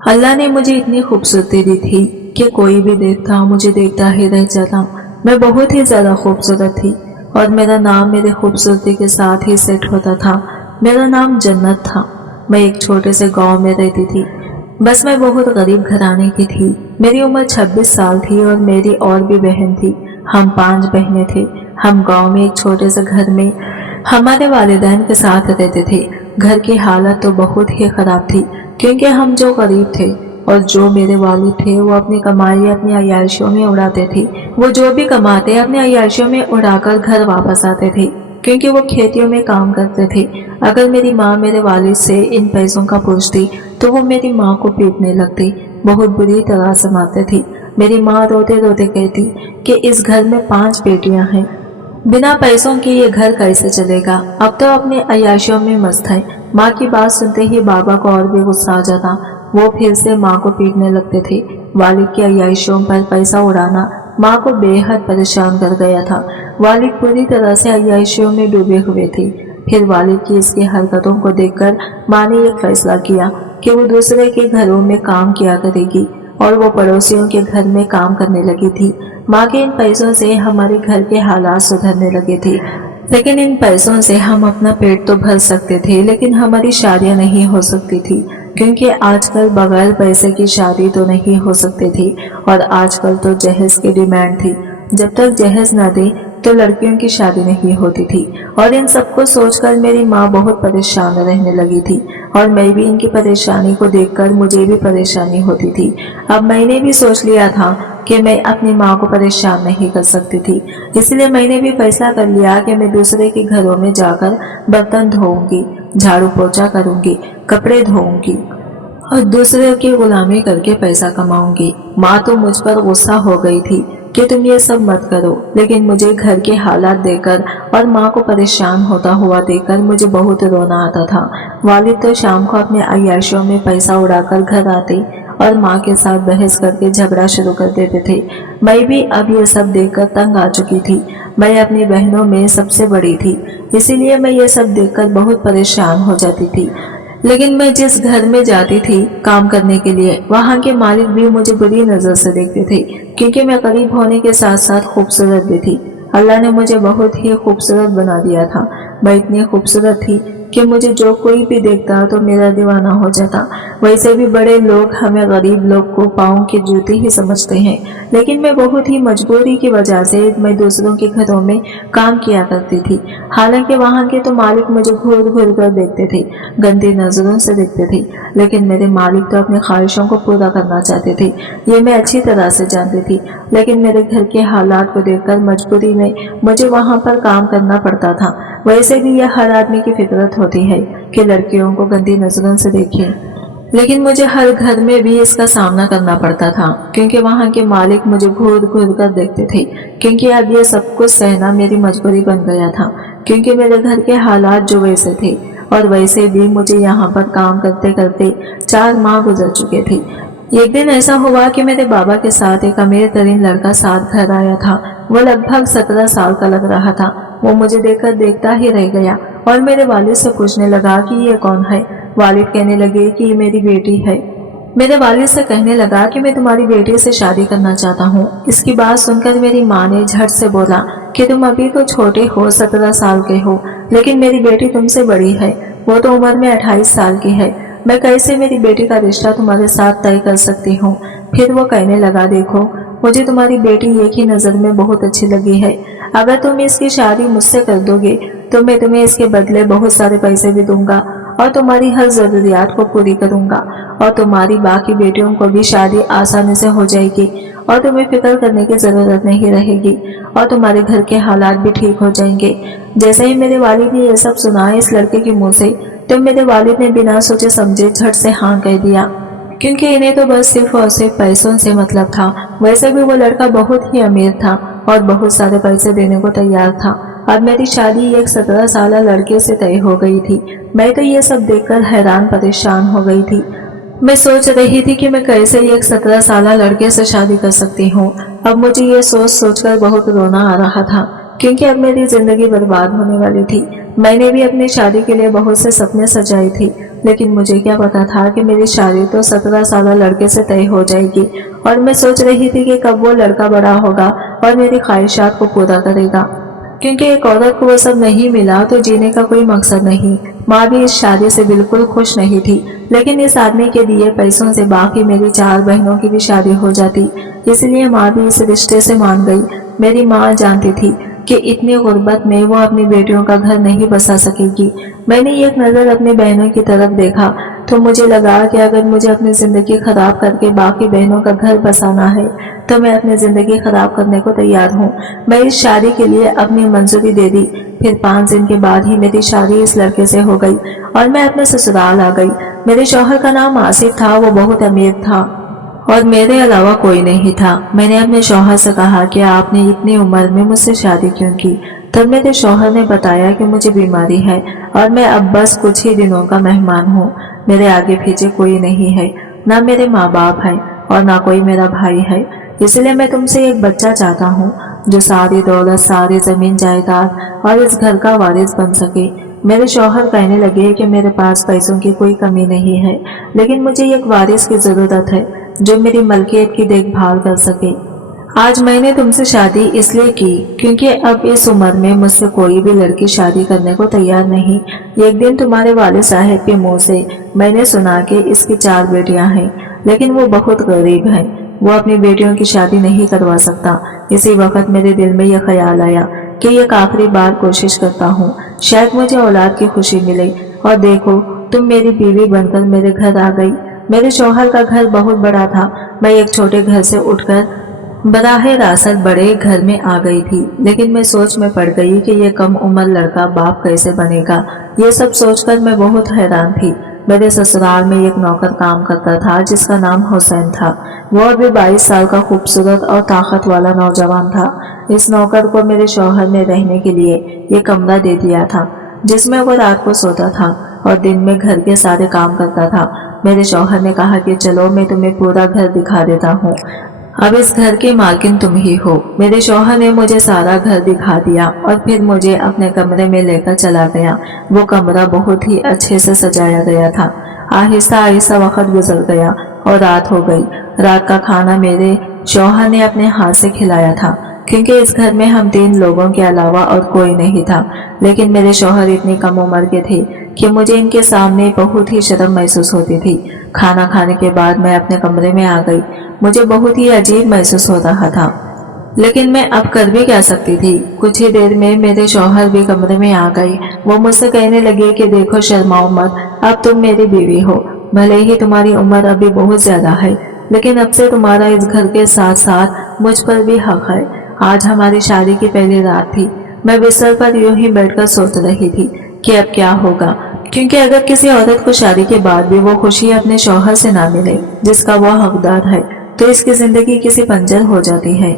अल्लाह ने मुझे इतनी खूबसूरती दी थी कि कोई भी देखता मुझे देखता ही रह जाता। मैं बहुत ही ज्यादा खूबसूरत थी और मेरा नाम मेरी खूबसूरती के साथ ही सेट होता था। मेरा नाम जन्नत था। मैं एक छोटे से गांव में रहती थी। बस मैं बहुत गरीब घराने की थी। मेरी उम्र 26 साल थी और मेरी और भी बहन थी। हम 5 बहनें थे। हम गांव में एक छोटे से घर में हमारे वालिदैन के साथ रहते थे। घर की हालत तो बहुत ही खराब थी क्योंकि हम जो गरीब थे और जो मेरे वालिद थे वो अपनी कमाई अपनी अय्याशियों में उड़ाते थे। वो जो भी कमाते अपने अय्याशियों में उड़ाकर घर वापस आते थे क्योंकि वो खेतियों में काम करते थे। अगर मेरी माँ मेरे वालिद से इन पैसों का पूछती तो वो मेरी माँ को पीटने लगती, बहुत बुरी तरह से मारते थी। मेरी माँ रोते रोते कहती कि इस घर में 5 बेटियां हैं, बिना पैसों के ये घर कैसे चलेगा। अब तो अपने अय्याशियों में मस्त है। माँ की बात सुनते ही बाबा को और भी गुस्सा आ जाता। वो फिर से माँ को पीटने लगते थे। वालिद की अय्याशियों पर पैसा उड़ाना माँ को बेहद परेशान कर गया था। वालिद पूरी तरह से अय्याशियों में डूबे हुए थे। फिर वालिद की इसकी हरकतों को देखकर माँ ने एक फैसला किया कि वो दूसरे के घरों में काम किया करेगी और वो पड़ोसियों के घर में काम करने लगी थी। माँ के इन पैसों से हमारे घर के हालात सुधरने लगे थे, लेकिन इन पैसों से हम अपना पेट तो भर सकते थे, लेकिन हमारी शादियां नहीं हो सकती थी क्योंकि आजकल बगैर पैसे की शादी तो नहीं हो सकती थी और आजकल तो जहेज की डिमांड थी। जब तक जहेज न दे तो लड़कियों की शादी नहीं होती थी और इन सबको सोचकर मेरी माँ बहुत परेशान रहने लगी थी और मैं भी इनकी परेशानी को देखकर मुझे भी परेशानी होती थी। अब मैंने भी सोच लिया था कि मैं अपनी माँ को परेशान नहीं कर सकती थी, इसलिए मैंने भी फैसला कर लिया कि मैं दूसरे के घरों में जाकर बर्तन धोऊंगी, झाड़ू पोछा करूंगी, कपड़े धोऊंगी और दूसरे की गुलामी करके पैसा कमाऊंगी। माँ तो मुझ पर गुस्सा हो गई थी कि तुम ये सब मत करो, लेकिन मुझे घर के हालात देखकर और माँ को परेशान होता हुआ देखकर मुझे बहुत रोना आता था। वालिद तो शाम को अपने अय्याशियों में पैसा उड़ाकर घर आते और माँ के साथ बहस करके झगड़ा शुरू कर देते थे। मैं भी अब ये सब देखकर तंग आ चुकी थी। मैं अपनी बहनों में सबसे बड़ी थी, इसीलिए मैं ये सब देखकर बहुत परेशान हो जाती थी। लेकिन मैं जिस घर में जाती थी काम करने के लिए, वहाँ के मालिक भी मुझे बुरी नजर से देखते थे क्योंकि मैं गरीब होने के साथ साथ खूबसूरत भी थी। अल्लाह ने मुझे बहुत ही खूबसूरत बना दिया था। मैं इतनी खूबसूरत थी कि मुझे जो कोई भी देखता तो मेरा दीवाना हो जाता। वैसे भी बड़े लोग हमें गरीब लोग को पाँव की जूती ही समझते हैं, लेकिन मैं बहुत ही मजबूरी की वजह से मैं दूसरों के घरों में काम किया करती थी। हालांकि वहाँ के तो मालिक मुझे घूर घूर कर देखते थे, गंदी नजरों से देखते थे, लेकिन मेरे मालिक तो अपनी ख्वाहिशों को पूरा करना चाहते थे। ये मैं अच्छी तरह से जानती थी, लेकिन मेरे घर के हालात को देखकर मजबूरी में मुझे वहाँ पर काम करना पड़ता था। वैसे भी यह हर आदमी की फितरत होती है कि लड़कियों को गंदी नजरों से देखे, लेकिन मुझे हर घर में भी इसका सामना करना पड़ता था क्योंकि वहाँ के मालिक मुझे घूर घूर कर देखते थे। क्योंकि अब ये सब कुछ सहना मेरी मजबूरी बन गया था क्योंकि मेरे घर के हालात जो वैसे थे और वैसे भी मुझे यहाँ पर काम करते करते 4 माह गुजर चुके थे। एक दिन ऐसा हुआ कि मेरे बाबा के साथ एक अमीर तरीन लड़का साथ घर आया था। वो लगभग 17 साल का लग रहा था। वो मुझे देखकर देखता ही रह गया और मेरे वालिद से पूछने लगा कि ये कौन है। वालिद कहने लगे कि ये मेरी बेटी है। मेरे वालिद से कहने लगा कि मैं तुम्हारी बेटी से शादी करना चाहता हूँ। इसकी बात सुनकर मेरी माँ ने झट से बोला कि तुम अभी तो छोटे हो, 17 साल के हो, लेकिन मेरी बेटी तुमसे बड़ी है, वो तो उम्र में 28 साल की है। मैं कैसे मेरी बेटी का रिश्ता तुम्हारे साथ तय कर सकती हूँ। फिर वो कहने लगा, देखो मुझे तुम्हारी बेटी एक ही नज़र में बहुत अच्छी लगी है। अगर तुम इसकी शादी मुझसे कर दोगे तो मैं तुम्हें इसके बदले बहुत सारे पैसे भी दूंगा और तुम्हारी हर जरूरियात को पूरी करूंगा और तुम्हारी बाकी बेटियों को भी शादी आसानी से हो जाएगी और तुम्हें फिक्र करने की जरूरत नहीं रहेगी और तुम्हारे घर के हालात भी ठीक हो जाएंगे। जैसे ही मेरे वालिद ने यह सब सुना इस लड़के के मुंह से, तो मेरे वालिद ने बिना सोचे समझे झट से हाँ कह दिया क्योंकि इन्हें तो बस सिर्फ और सिर्फ पैसों से मतलब था। वैसे भी वो लड़का बहुत ही अमीर था और बहुत सारे पैसे देने को तैयार था। अब मेरी शादी एक 17 साल लड़के से तय हो गई थी। मैं तो ये सब देखकर हैरान परेशान हो गई थी। मैं सोच रही थी कि मैं कैसे एक 17 साल लड़के से शादी कर सकती हूँ। अब मुझे ये सोच सोचकर बहुत रोना आ रहा था क्योंकि अब मेरी जिंदगी बर्बाद होने वाली थी। मैंने भी अपनी शादी के लिए बहुत से सपने सजाए थे, लेकिन मुझे क्या पता था कि मेरी शादी तो 17 साल लड़के से तय हो जाएगी। और मैं सोच रही थी कि कब वो लड़का बड़ा होगा और मेरी ख्वाहिशात को पूरा करेगा। क्योंकि एक औरत को वो सब नहीं मिला तो जीने का कोई मकसद नहीं। माँ भी इस शादी से बिल्कुल खुश नहीं थी, लेकिन इस आदमी के दिए पैसों से बाकी मेरी 4 बहनों की भी शादी हो जाती, इसलिए माँ भी इस रिश्ते से मान गई। मेरी माँ जानती थी कि इतनी गुर्बत में वो अपनी बेटियों का घर नहीं बसा सकेगी। मैंने एक नज़र अपनी बहनों की तरफ देखा तो मुझे लगा कि अगर मुझे अपनी ज़िंदगी खराब करके बाकी बहनों का घर बसाना है तो मैं अपनी ज़िंदगी खराब करने को तैयार हूँ। मैं इस शादी के लिए अपनी मंजूरी दे दी। फिर 5 दिन के बाद ही मेरी शादी इस लड़के से हो गई और मैं अपने ससुराल आ गई। मेरे शौहर का नाम आसिफ था, वो बहुत अमीर था और मेरे अलावा कोई नहीं था। मैंने अपने शौहर से कहा कि आपने इतनी उम्र में मुझसे शादी क्यों की। तब मेरे शौहर ने बताया कि मुझे बीमारी है और मैं अब बस कुछ ही दिनों का मेहमान हूँ। मेरे आगे पीछे कोई नहीं है, ना मेरे माँ बाप हैं और ना कोई मेरा भाई है, इसलिए मैं तुमसे एक बच्चा चाहता हूँ जो सारी दौलत, सारी जमीन जायदाद और इस घर का वारिस बन सके। मेरे शौहर कहने लगे कि मेरे पास पैसों की कोई कमी नहीं है, लेकिन मुझे एक वारिस की जरूरत है जो मेरी मलकियत की देखभाल कर सके। आज मैंने तुमसे शादी इसलिए की क्योंकि अब इस उम्र में मुझसे कोई भी लड़की शादी करने को तैयार नहीं। एक दिन तुम्हारे वालिद साहब के मुंह से मैंने सुना कि इसकी 4 बेटियां हैं, लेकिन वो बहुत गरीब हैं, वो अपनी बेटियों की शादी नहीं करवा सकता। इसी वक्त मेरे दिल में यह ख्याल आया कि एक आखिरी बार कोशिश करता हूँ, शायद मुझे औलाद की खुशी मिले। और देखो, तुम मेरी बीवी बनकर मेरे घर आ गई। मेरे शौहर का घर बहुत बड़ा था। मैं एक छोटे घर से उठकर बराह रास्त बड़े घर में आ गई थी, लेकिन मैं सोच में पड़ गई कि ये कम उम्र लड़का बाप कैसे बनेगा। ये सब सोचकर मैं बहुत हैरान थी। मेरे ससुराल में एक नौकर काम करता था जिसका नाम हुसैन था। वो अभी 22 साल का खूबसूरत और ताकत वाला नौजवान था। इस नौकर को मेरे शौहर ने रहने के लिए एक कमरा दे दिया था जिसमें वो रात को सोता था और दिन में घर के सारे काम करता था। मेरे शौहर ने कहा कि चलो मैं तुम्हें पूरा घर दिखा देता हूँ, अब इस घर की मालकिन तुम ही हो। मेरे शौहर ने मुझे सारा घर दिखा दिया और फिर मुझे अपने कमरे में लेकर चला गया। वो कमरा बहुत ही अच्छे से सजाया गया था। आहिस्ता आहिस्ता वक्त गुजर गया और रात हो गई। रात का खाना मेरे शौहर ने अपने हाथ से खिलाया था, क्योंकि इस घर में हम 3 लोगों के अलावा और कोई नहीं था। लेकिन मेरे शौहर इतनी कम उम्र के थे कि मुझे इनके सामने बहुत ही शर्म महसूस होती थी। खाना खाने के बाद मैं अपने कमरे में आ गई। मुझे बहुत ही अजीब महसूस हो रहा था, लेकिन मैं अब कर भी क्या सकती थी। कुछ ही देर में मेरे शौहर भी कमरे में आ गए। वो मुझसे कहने लगे कि देखो शर्माओ मत, अब तुम मेरी बीवी हो। भले ही तुम्हारी उम्र अभी बहुत ज्यादा है, लेकिन अब से तुम्हारा इस घर के साथ साथ मुझ पर भी हक है। आज हमारी शादी की पहली रात थी। मैं बिस्तर पर यूं ही बैठकर सोच रही थी कि अब क्या होगा, क्योंकि अगर किसी औरत को शादी के बाद भी वो खुशी अपने शौहर से ना मिले जिसका वो हकदार है, तो इसकी जिंदगी किसी बंजर हो जाती है।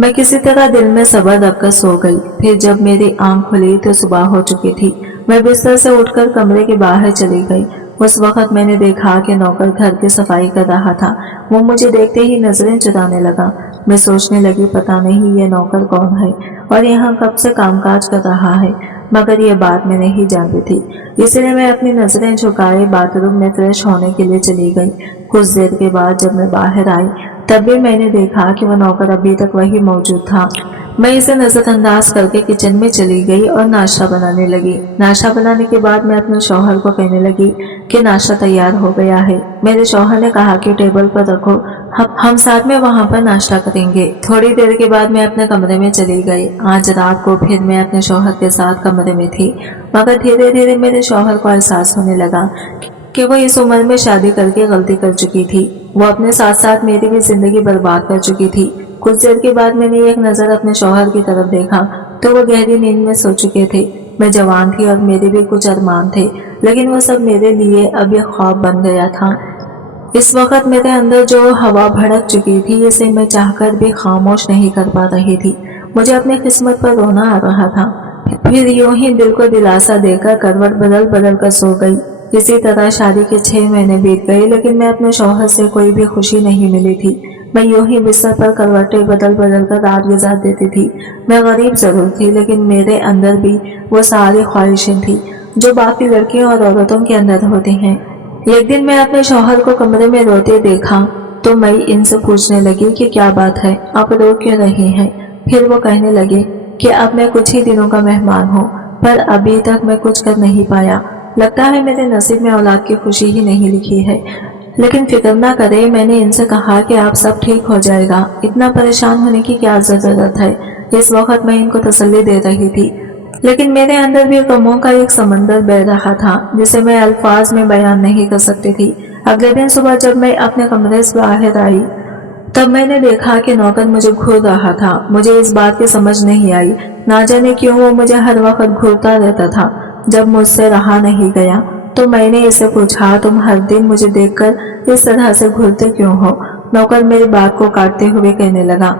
मैं किसी तरह दिल में सब्र रखकर सो गई। फिर जब मेरी आंख खुली तो सुबह हो चुकी थी। मैं बिस्तर से उठकर कमरे के बाहर चली गई। उस वक्त मैंने देखा कि नौकर घर की सफाई कर रहा था। वो मुझे देखते ही नजरें चुराने लगा। मैं सोचने लगी, पता नहीं ये नौकर कौन है और यहाँ कब से कामकाज कर रहा है, मगर ये बात मैं नहीं जानती थी। इसलिए मैं अपनी नजरें झुकाए बाथरूम में फ्रेश होने के लिए चली गई। कुछ देर के बाद जब मैं बाहर आई तब भी मैंने देखा कि वह नौकर अभी तक वही मौजूद था। मैं इसे नजरअंदाज करके किचन में चली गई और नाश्ता बनाने लगी। नाश्ता बनाने के बाद मैं अपने शौहर को कहने लगी कि नाश्ता तैयार हो गया है। मेरे शौहर ने कहा कि टेबल पर रखो, हम साथ में वहां पर नाश्ता करेंगे। थोड़ी देर के बाद मैं अपने कमरे में चली गई। आज रात को फिर मैं अपने शौहर के साथ कमरे में थी, मगर धीरे धीरे मेरे शौहर को एहसास होने लगा कि वो इस उम्र में शादी करके गलती कर चुकी थी। वो अपने साथ साथ मेरी भी जिंदगी बर्बाद कर चुकी थी। कुछ देर के बाद मैंने एक नजर अपने शौहर की तरफ देखा तो वो गहरी नींद में सो चुके थे। मैं जवान थी और मेरे भी कुछ अरमान थे, लेकिन वो सब मेरे लिए अब एक ख्वाब बन गया था। इस वक्त मेरे अंदर जो हवा भड़क चुकी थी, इसे मैं चाहकर भी खामोश नहीं कर पा रही थी। मुझे अपनी किस्मत पर रोना आ रहा था। फिर यूं ही दिल को दिलासा देकर करवट बदल बदल कर सो गई। इसी तरह शादी के 6 महीने बीत गए, लेकिन मैं अपने शौहर से कोई भी खुशी नहीं मिली थी। मैं यूं ही बिस्तर पर करवटें बदल बदल कर रात गुजार देती थी। मैं गरीब जरूर थी, लेकिन मेरे अंदर भी वो सारी ख्वाहिशें थी जो बाकी लड़कियों और औरतों के अंदर होती हैं। एक दिन मैं अपने शौहर को कमरे में रोते देखा तो मैं इनसे पूछने लगी कि क्या बात है, आप रो क्यों रही हैं। फिर वो कहने लगे कि अब मैं कुछ ही दिनों का मेहमान हूँ, पर अभी तक मैं कुछ कर नहीं पाया। लगता है मेरे नसीब में औलाद की खुशी ही नहीं लिखी है। लेकिन फिक्र ना करे, मैंने इनसे कहा कि आप सब ठीक हो जाएगा, इतना परेशान होने की क्या जरूरत है। इस वक्त मैं इनको तसल्ली दे रही थी, लेकिन मेरे अंदर भी गमों का एक समंदर बह रहा था जिसे मैं अल्फाज में बयान नहीं कर सकती थी। अगले दिन सुबह जब मैं अपने कमरे से बाहर आई तब मैंने देखा कि नौकर मुझे घूर रहा था। मुझे इस बात की समझ नहीं आई, ना जाने क्यों वो मुझे हर वक्त घूरता रहता था। जब मुझसे रहा नहीं गया तो मैंने इसे पूछा, तुम हर दिन मुझे देखकर इस तरह से घूरते क्यों हो। नौकर मेरी बात को काटते हुए कहने लगा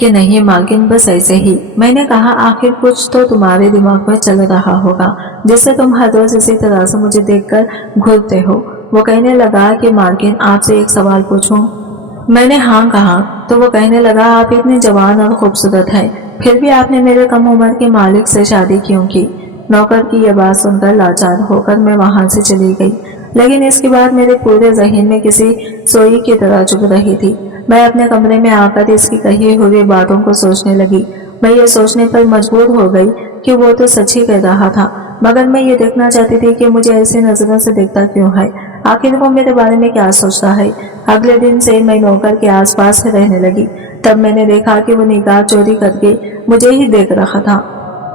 कि नहीं मालकिन, बस ऐसे ही। मैंने कहा, आखिर कुछ तो तुम्हारे दिमाग में चल रहा होगा जिससे तुम हर रोज इसी तरह से मुझे देखकर घूरते हो। वो कहने लगा कि मालकिन, आपसे एक सवाल पूछूं। मैंने हाँ कहा तो वो कहने लगा, आप इतनी जवान और खूबसूरत हैं, फिर भी आपने मेरे कम उम्र के मालिक से शादी क्यों की। नौकर की यह बात सुनकर लाचार होकर मैं वहां से चली गई, लेकिन इसके बाद मेरे पूरे जहन में किसी सोई की तरह चुभ रही थी। मैं अपने कमरे में आकर इसकी कही हुई बातों को सोचने लगी। मैं ये सोचने पर मजबूर हो गई कि वो तो सच ही कह रहा था, मगर मैं ये देखना चाहती थी कि मुझे ऐसी नजरों से देखता क्यों है। आखिर वो मेरे बारे में क्या सोचता है। अगले दिन से मैं नौकर के आसपास रहने लगी। तब मैंने देखा कि वो निगाह चोरी करके मुझे ही देख रहा था।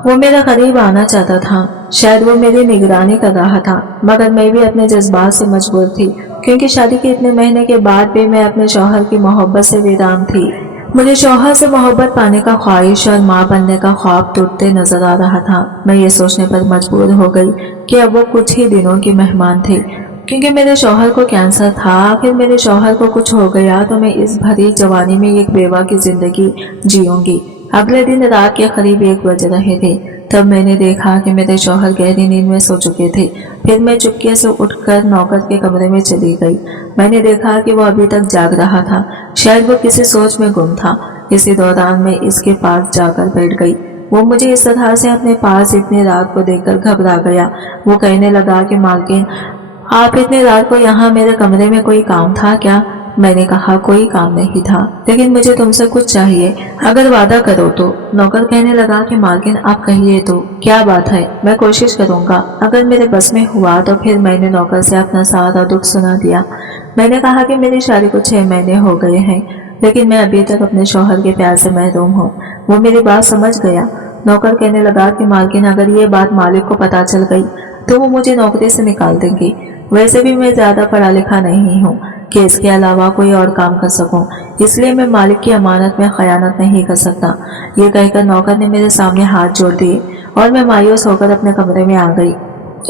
वो मेरा करीब आना चाहता था, शायद वो मेरी निगरानी कर रहा था, मगर मैं भी अपने जज्बात से मजबूर थी, क्योंकि शादी के इतने महीने के बाद भी मैं अपने शौहर की मोहब्बत से वीरान थी। मुझे शौहर से मोहब्बत पाने का ख्वाहिश और माँ बनने का ख्वाब टूटते नजर आ रहा था। मैं ये सोचने पर मजबूर हो गई कि अब वो कुछ ही दिनों की मेहमान थी, क्योंकि मेरे शौहर को कैंसर था। आखिर मेरे शौहर को कुछ हो गया तो मैं इस भरी जवानी में एक बेवा की जिंदगी जीऊंगी। अगले दिन रात के करीब 1 बज रहे थे। तब मैंने देखा कि मेरे शौहर गहरी नींद में सो चुके थे। फिर मैं चुपके से उठकर नौकर के कमरे में चली गई। मैंने देखा कि वो अभी तक जाग रहा था, शायद वो किसी सोच में गुम था। इसी दौरान मैं इसके पास जाकर बैठ गई। वो मुझे इस तरह से अपने पास इतनी रात को देखकर घबरा गया। वो कहने लगा कि मालकिन, आप इतनी रात को यहाँ मेरे कमरे में कोई काम था क्या। मैंने कहा, कोई काम नहीं था, लेकिन मुझे तुमसे कुछ चाहिए, अगर वादा करो तो। नौकर कहने लगा कि मालकिन, आप कहिए तो, क्या बात है, मैं कोशिश करूंगा, अगर मेरे बस में हुआ तो। फिर मैंने नौकर से अपना सारा दुख सुना दिया। मैंने कहा कि मेरी शादी को 6 महीने हो गए हैं, लेकिन मैं अभी तक अपने शौहर के प्यार से महरूम हूँ। वो मेरी बात समझ गया। नौकर कहने लगा कि मालकिन, अगर ये बात मालिक को पता चल गई तो वो मुझे नौकरी से निकाल देंगे। वैसे भी मैं ज्यादा पढ़ा लिखा नहीं हूँ कि इसके अलावा कोई और काम कर सकूं, इसलिए मैं मालिक की अमानत में खयानत नहीं कर सकता। ये कहकर नौकर ने मेरे सामने हाथ जोड़ दिए और मैं मायूस होकर अपने कमरे में आ गई।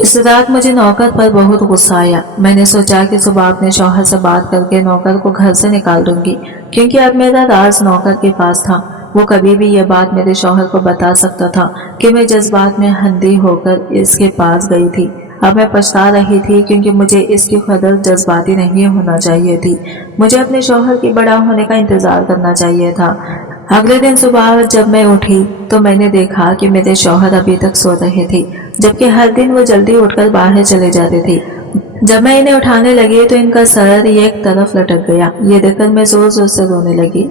इस रात मुझे नौकर पर बहुत गुस्सा आया। मैंने सोचा कि सुबह अपने शौहर से बात करके नौकर को घर से निकाल दूंगी, क्योंकि अब मेरा राज नौकर के पास था। वो कभी भी यह बात मेरे शौहर को बता सकता था कि मैं जज्बात में हंदी होकर इसके पास गई थी। अब मैं पछता रही थी, क्योंकि मुझे इसकी कदर जज्बाती नहीं होना चाहिए थी। मुझे अपने शौहर के बड़ा होने का इंतजार करना चाहिए था। अगले दिन सुबह जब मैं उठी तो मैंने देखा कि मेरे शौहर अभी तक सो रहे थे, जबकि हर दिन वो जल्दी उठकर बाहर चले जाते थे। जब मैं इन्हें उठाने लगी तो इनका सर एक तरफ लटक गया। ये देखकर मैं जोर जोर से रोने लगी।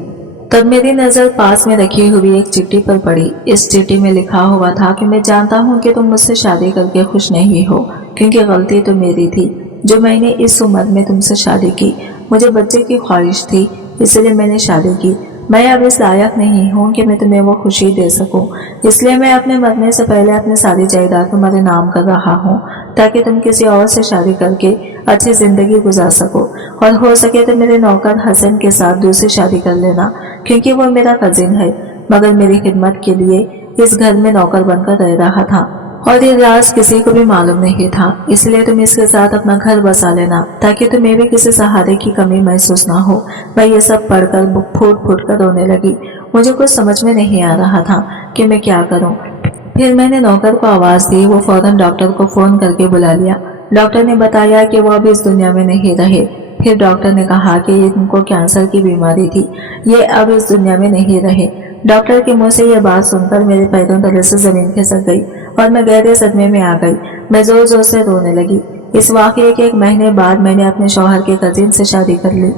तब मेरी नजर पास में रखी हुई एक चिट्ठी पर पड़ी। इस चिट्ठी में लिखा हुआ था कि मैं जानता हूँ कि तुम मुझसे शादी करके खुश नहीं हो, क्योंकि गलती तो मेरी थी जो मैंने इस उम्र में तुमसे शादी की। मुझे बच्चे की ख्वाहिश थी, इसलिए मैंने शादी की। मैं अब इस लायक नहीं हूँ कि मैं तुम्हें वो खुशी दे सकूं, इसलिए मैं अपने मरने से पहले अपनी सारी जायदाद तुम्हारे नाम कर रहा हूँ, ताकि तुम किसी और से शादी करके अच्छी जिंदगी गुजार सको, और हो सके तो मेरे नौकर हसन के साथ दूसरी शादी कर लेना, क्योंकि वो मेरा कजिन है, मगर मेरी खिदमत के लिए इस घर में नौकर बनकर रह रहा था और ये राज किसी को भी मालूम नहीं था। इसलिए तुम इसके साथ अपना घर बसा लेना, ताकि तुम्हें भी किसी सहारे की कमी महसूस ना हो। मैं ये सब पढ़कर फूट फूट कर रोने लगी। मुझे कुछ समझ में नहीं आ रहा था कि मैं क्या करूं। फिर मैंने नौकर को आवाज दी। वो फौरन डॉक्टर को फोन करके बुला लिया। डॉक्टर ने बताया कि वो अब इस दुनिया में नहीं रहे। फिर डॉक्टर ने कहा कि इनको कैंसर की बीमारी थी, ये अब इस दुनिया में नहीं रहे। डॉक्टर के मुंह से यह बात सुनकर मेरे पैरों तले से जमीन खिसक गई और मैं गहरे सदमे में आ गई। मैं जोर जोर से रोने लगी। इस वाकये के 1 महीने बाद मैंने अपने शौहर के कजिन से शादी कर ली।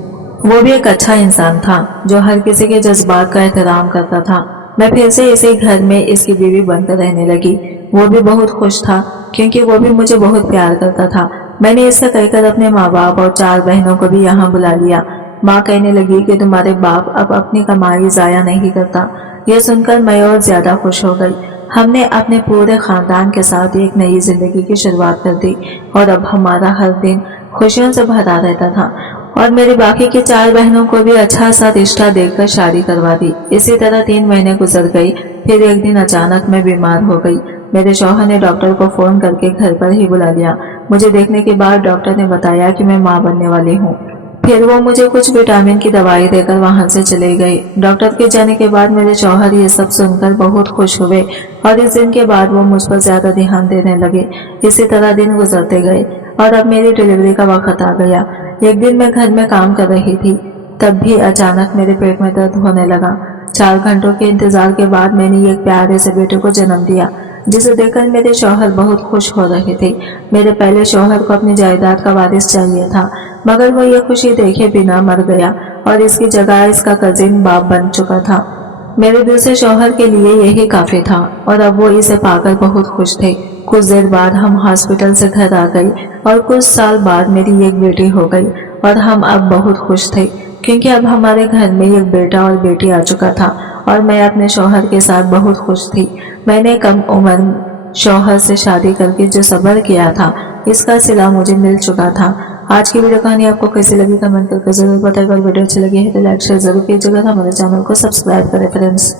वो भी एक अच्छा इंसान था जो हर किसी के जज्बात का एहतराम करता था। मैं फिर से इसी घर में इसकी बीवी बनकर रहने लगी। वो भी बहुत खुश था क्योंकि वो भी मुझे बहुत प्यार करता था। मैंने इससे कहकर अपने माँ बाप और 4 बहनों को भी यहाँ बुला लिया। माँ कहने लगी कि तुम्हारे बाप अब अपनी कमाई जाया नहीं करता। यह सुनकर मैं और ज्यादा खुश हो गई। हमने अपने पूरे खानदान के साथ एक नई जिंदगी की शुरुआत कर दी और अब हमारा हर दिन खुशियों से भरा रहता था। और मेरी बाकी की 4 बहनों को भी अच्छा सा रिश्ता देखकर शादी करवा दी। इसी तरह 3 महीने गुजर गई। फिर एक दिन अचानक मैं बीमार हो गई। मेरे शौहर ने डॉक्टर को फोन करके घर पर ही बुला लिया। मुझे देखने के बाद डॉक्टर ने बताया कि मैं माँ बनने वाली हूँ। फिर वो मुझे कुछ विटामिन की दवाई देकर वहां से चले गए। डॉक्टर के जाने के बाद मेरे शौहर ये सब सुनकर बहुत खुश हुए और इस दिन के बाद वो मुझ पर ज्यादा ध्यान देने लगे। इसी तरह दिन गुजरते गए और अब मेरी डिलीवरी का वक्त आ गया। एक दिन मैं घर में काम कर रही थी, तब भी अचानक मेरे पेट में दर्द होने लगा। 4 घंटों के इंतजार के बाद मैंने एक प्यारे से बेटे को जन्म दिया, जिसे देखकर मेरे शौहर बहुत खुश हो रहे थे। मेरे पहले शौहर को अपनी जायदाद का वारिस चाहिए था, मगर वो ये खुशी देखे बिना मर गया और इसकी जगह इसका कजिन बाप बन चुका था। मेरे दूसरे शौहर के लिए यही काफी था और अब वो इसे पाकर बहुत खुश थे। कुछ देर बाद हम हॉस्पिटल से घर आ गए और कुछ साल बाद मेरी एक बेटी हो गई और हम अब बहुत खुश थे क्योंकि अब हमारे घर में एक बेटा और बेटी आ चुका था और मैं अपने शौहर के साथ बहुत खुश थी। मैंने कम उम्र शौहर से शादी करके जो सब्र किया था, इसका सिला मुझे मिल चुका था। आज की वीडियो कहानी आपको कैसी लगी कमेंट करके जरूर बताइए। अगर वीडियो अच्छी लगी है तो लाइक शेयर जरूर कीजिएगा। हमारे चैनल को सब्सक्राइब करें फ्रेंड्स।